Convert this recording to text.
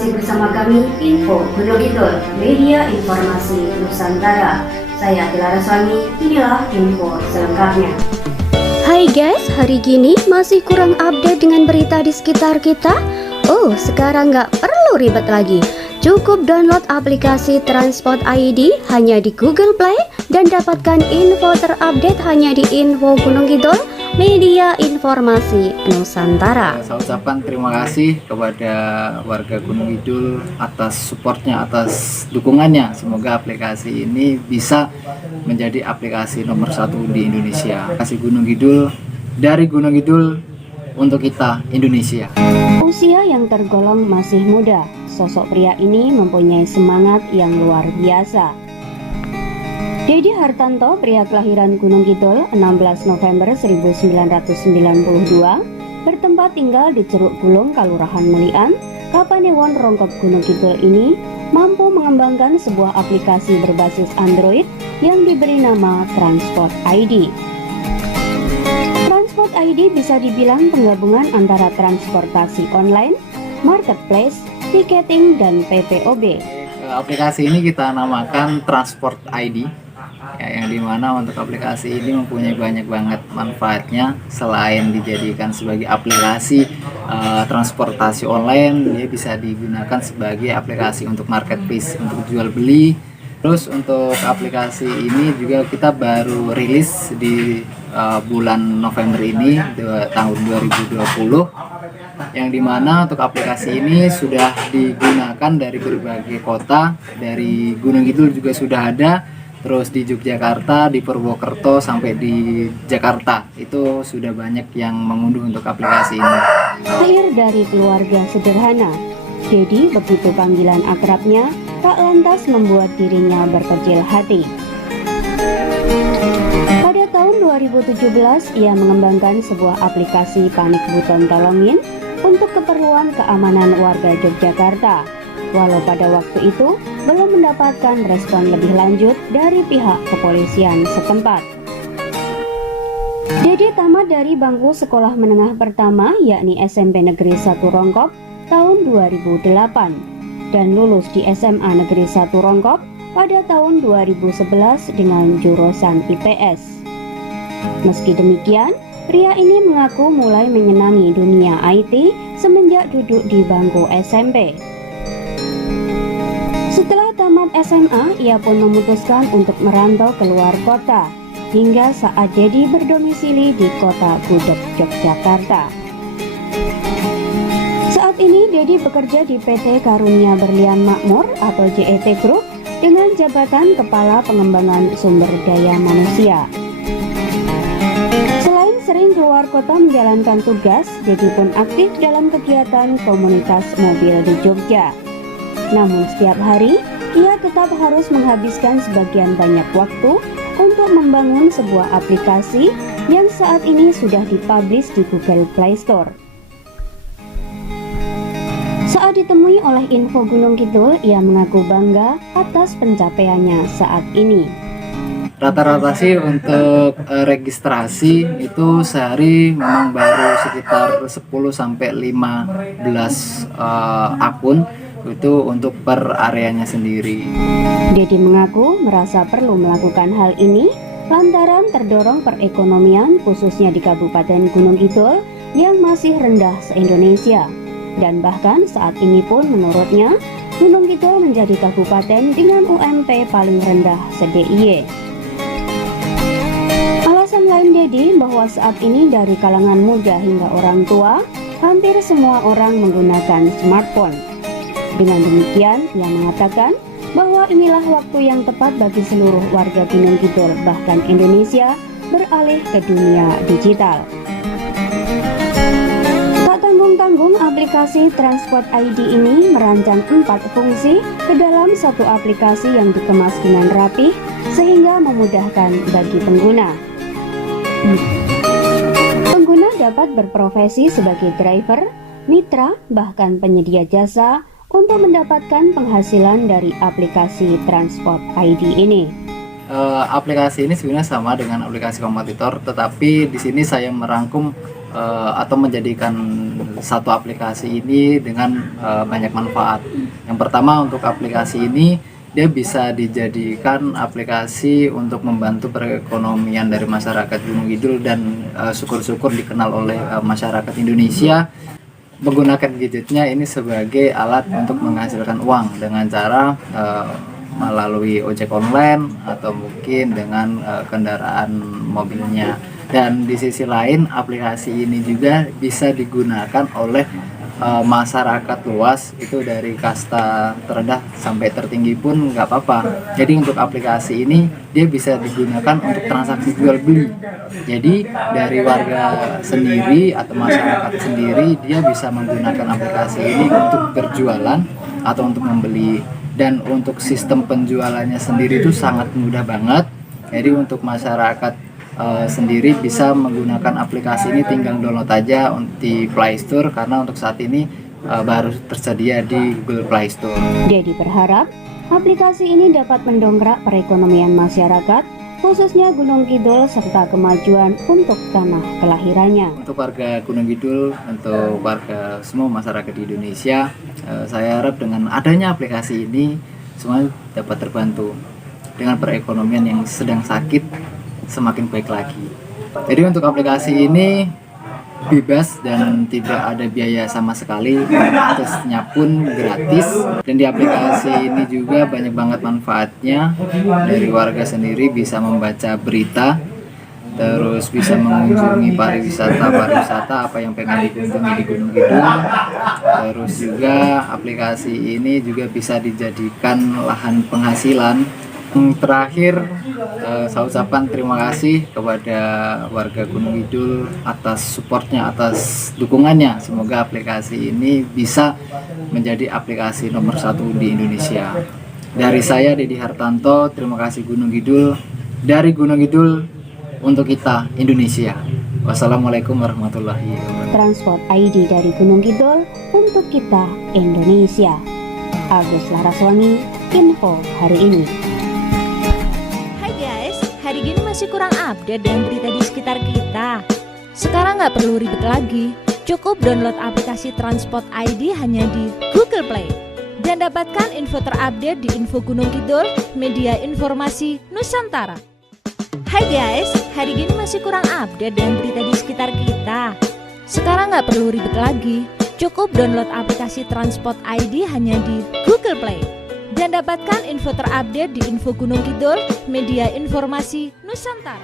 masih bersama kami Info Gunung Kidul, media informasi Nusantara. Saya Dilara Swami, inilah info selengkapnya. Hai guys, hari gini masih kurang update dengan berita di sekitar kita? Oh, sekarang nggak perlu ribet lagi. Cukup download aplikasi Transport ID hanya di Google Play dan dapatkan info terupdate hanya di Info Gunung Kidul, media informasi Nusantara. Saya ucapkan terima kasih kepada warga Gunung Kidul atas supportnya, atas dukungannya. Semoga aplikasi ini bisa menjadi aplikasi nomor 1 di Indonesia. Aplikasi Gunung Kidul, dari Gunung Kidul untuk kita Indonesia. Usia yang tergolong masih muda, sosok pria ini mempunyai semangat yang luar biasa. Dedi Hartanto, pria kelahiran Gunung Kidul 16 November 1992, bertempat tinggal di Ceruk Gulung, Kalurahan Melian, Kapanewon, Rongkop, Gunung Kidul ini mampu mengembangkan sebuah aplikasi berbasis Android yang diberi nama Transport ID. Transport ID bisa dibilang penggabungan antara transportasi online, marketplace, tiketing, dan PPOB. Aplikasi ini kita namakan Transport ID, ya, yang dimana untuk aplikasi ini mempunyai banyak banget manfaatnya. Selain dijadikan sebagai aplikasi transportasi online, dia bisa digunakan sebagai aplikasi untuk marketplace, untuk jual beli. Terus untuk aplikasi ini juga kita baru rilis di bulan November ini tahun 2020, yang dimana untuk aplikasi ini sudah digunakan dari berbagai kota. Dari Gunung Kidul juga sudah ada, terus di Yogyakarta, di Purwokerto, sampai di Jakarta itu sudah banyak yang mengunduh untuk aplikasi ini. Lahir dari keluarga sederhana, Dedi, begitu panggilan akrabnya, tak lantas membuat dirinya berkecil hati. Pada tahun 2017, ia mengembangkan sebuah aplikasi panik buton tolongin untuk keperluan keamanan warga Yogyakarta. Walau pada waktu itu belum mendapatkan respon lebih lanjut dari pihak kepolisian setempat. Dedi tamat dari bangku sekolah menengah pertama, yakni SMP Negeri 1 Rongkop tahun 2008 dan lulus di SMA Negeri 1 Rongkop pada tahun 2011 dengan jurusan IPS. Meski demikian, pria ini mengaku mulai menyenangi dunia IT semenjak duduk di bangku SMP. Setelah tamat SMA, ia pun memutuskan untuk merantau keluar kota, hingga saat Dedi berdomisili di kota Gudeg, Yogyakarta. Saat ini Dedi bekerja di PT Karunia Berlian Makmur atau JET Group dengan jabatan Kepala Pengembangan Sumber Daya Manusia. Selain sering keluar kota menjalankan tugas, Dedi pun aktif dalam kegiatan komunitas mobil di Jogja. Namun setiap hari, ia tetap harus menghabiskan sebagian banyak waktu untuk membangun sebuah aplikasi yang saat ini sudah dipublish di Google Play Store. Saat ditemui oleh Info Gunung Kidul, ia mengaku bangga atas pencapaiannya saat ini. Rata-rata sih untuk registrasi itu sehari memang baru sekitar 10-15 akun itu untuk per areanya sendiri. Dedi mengaku merasa perlu melakukan hal ini lantaran terdorong perekonomian khususnya di Kabupaten Gunung Kidul yang masih rendah se-Indonesia. Dan bahkan saat ini pun menurutnya Gunung Kidul menjadi kabupaten dengan UMP paling rendah se-DIY. Alasan lain Dedi bahwa saat ini dari kalangan muda hingga orang tua, hampir semua orang menggunakan smartphone. Dengan demikian, ia mengatakan bahwa inilah waktu yang tepat bagi seluruh warga Gunung Kidul bahkan Indonesia beralih ke dunia digital. Tanggung aplikasi Transport ID ini merancang 4 fungsi ke dalam satu aplikasi yang dikemas dengan rapi sehingga memudahkan bagi pengguna. Pengguna dapat berprofesi sebagai driver, mitra, bahkan penyedia jasa untuk mendapatkan penghasilan dari aplikasi Transport ID ini. Aplikasi ini sebenarnya sama dengan aplikasi kompetitor, tetapi di sini saya merangkum atau menjadikan satu aplikasi ini dengan banyak manfaat. Yang pertama, untuk aplikasi ini dia bisa dijadikan aplikasi untuk membantu perekonomian dari masyarakat Gunung Kidul, dan syukur-syukur dikenal oleh masyarakat Indonesia menggunakan gadgetnya ini sebagai alat untuk menghasilkan uang dengan cara melalui ojek online atau mungkin dengan kendaraan mobilnya. Dan di sisi lain, aplikasi ini juga bisa digunakan oleh masyarakat luas, itu dari kasta terendah sampai tertinggi pun nggak apa-apa. Jadi untuk aplikasi ini dia bisa digunakan untuk transaksi jual beli. Jadi dari warga sendiri atau masyarakat sendiri dia bisa menggunakan aplikasi ini untuk berjualan atau untuk membeli. Dan untuk sistem penjualannya sendiri itu sangat mudah banget. Jadi untuk masyarakat sendiri bisa menggunakan aplikasi ini, tinggal download aja di Play Store, karena untuk saat ini baru tersedia di Google Play Store. Dedi berharap aplikasi ini dapat mendongkrak perekonomian masyarakat, khususnya Gunung Kidul, serta kemajuan untuk tanah kelahirannya. Untuk warga Gunung Kidul, untuk warga semua masyarakat di Indonesia, saya harap dengan adanya aplikasi ini semua dapat terbantu dengan perekonomian yang sedang sakit semakin baik lagi. Jadi untuk aplikasi ini bebas dan tidak ada biaya sama sekali, aksesnya pun gratis, dan di aplikasi ini juga banyak banget manfaatnya. Dari warga sendiri bisa membaca berita, terus bisa mengunjungi pariwisata apa yang pengen dikunjungi di Gunung Kidul. Terus juga aplikasi ini juga bisa dijadikan lahan penghasilan. Terakhir, saya ucapkan terima kasih kepada warga Gunung Kidul atas supportnya, atas dukungannya. Semoga aplikasi ini bisa menjadi aplikasi nomor 1 di Indonesia. Dari saya, Dedi Hartanto, terima kasih Gunung Kidul. Dari Gunung Kidul untuk kita, Indonesia. Wassalamualaikum warahmatullahi wabarakatuh. Transport ID dari Gunung Kidul untuk kita, Indonesia. Agus Laraswangi, info hari ini. Hari gini masih kurang update dengan berita di sekitar kita. Sekarang nggak perlu ribet lagi, cukup download aplikasi Transport ID hanya di Google Play dan dapatkan info terupdate di Info Gunung Kidul, media informasi Nusantara. Hai guys, hari gini masih kurang update dengan berita di sekitar kita. Sekarang nggak perlu ribet lagi, cukup download aplikasi Transport ID hanya di Google Play dan dapatkan info terupdate di Info Gunung Kidul, media informasi Nusantara.